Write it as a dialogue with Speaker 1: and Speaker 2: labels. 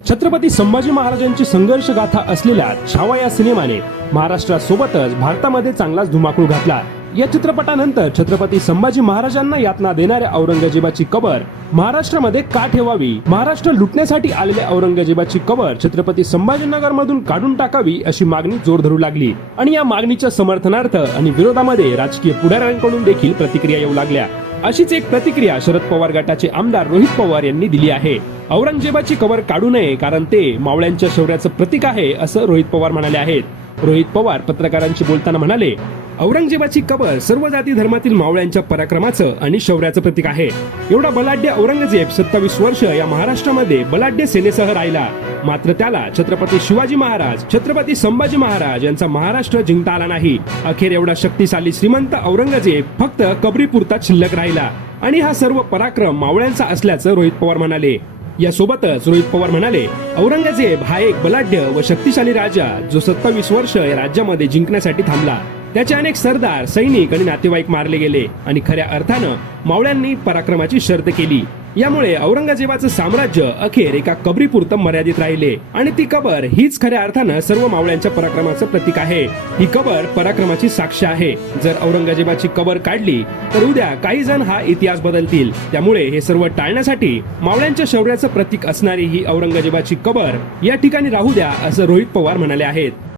Speaker 1: छत्रपती संभाजी महाराजांची संघर्ष गाथा असलेल्या छावा या सिनेमाने महाराष्ट्रासोबतच भारतामध्ये चांगलाच धुमाकूळ घातला. या चित्रपटानंतर छत्रपती संभाजी महाराजांना यातना देणाऱ्या औरंगजेबाची कबर महाराष्ट्रामध्ये का ठेवावी? महाराष्ट्र लुटण्यासाठी आलेल्या औरंगजेबाची कबर छत्रपती संभाजीनगर मधून काढून टाकावी अशी मागणी जोर धरू लागली. आणि या मागणीच्या समर्थनार्थ आणि विरोधामध्ये राजकीय पुढाऱ्यांकडून देखील प्रतिक्रिया येऊ लागल्या. अशीच एक प्रतिक्रिया शरद पवार गटाचे आमदार रोहित पवार यांनी दिली आहे. औरंगजेबाची कबर काढू नये कारण ते मावळ्यांच्या शौर्याचं प्रतीक आहे असं रोहित पवार म्हणाले आहेत. रोहित पवार पत्रकारांशी बोलताना म्हणाले औरंगजेबाची कबर सर्व जाती धर्मातील मावळ्यांच्या पराक्रमाचं आणि शौर्याचं प्रतीक आहे. एवढा बलाढ्य औरंगजेब सत्तावीस वर्ष या महाराष्ट्रामध्ये बलाढ्य सेनेसह राहिला. मात्र त्याला छत्रपती शिवाजी महाराज छत्रपती संभाजी महाराज यांचा महाराष्ट्र जिंकता आला नाही. अखेर एवढा शक्तिशाली श्रीमंत औरंगजेब फक्त कबरीपुरता शिल्लक राहिला आणि हा सर्व पराक्रम मावळ्यांचा असल्याचं रोहित पवार म्हणाले. यासोबतच रोहित पवार म्हणाले औरंगजेब हा एक बलाढ्य व शक्तिशाली राजा जो सत्तावीस वर्ष या राज्यामध्ये जिंकण्यासाठी थांबला. त्याचे अनेक सरदार सैनिक आणि नातेवाईक मारले गेले आणि खऱ्या अर्थानं मावळ्यांनी पराक्रमाची शर्त केली. यामुळे औरंगजेबाचं साम्राज्य अखेर एका कबरीपुरतं मर्यादित राहिले आणि ती कबर हीच खऱ्या अर्थानं सर्व मावळ्यांच्या पराक्रमाचं प्रतीक आहे. ही कबर पराक्रमाची साक्ष आहे. जर औरंगजेबाची कबर काढली तर उद्या काही जण हा इतिहास बदलतील. त्यामुळे हे सर्व टाळण्यासाठी मावळ्यांच्या शौर्याचं प्रतीक असणारी ही औरंगजेबाची कबर या ठिकाणी राहू द्या असं रोहित पवार म्हणाले आहेत.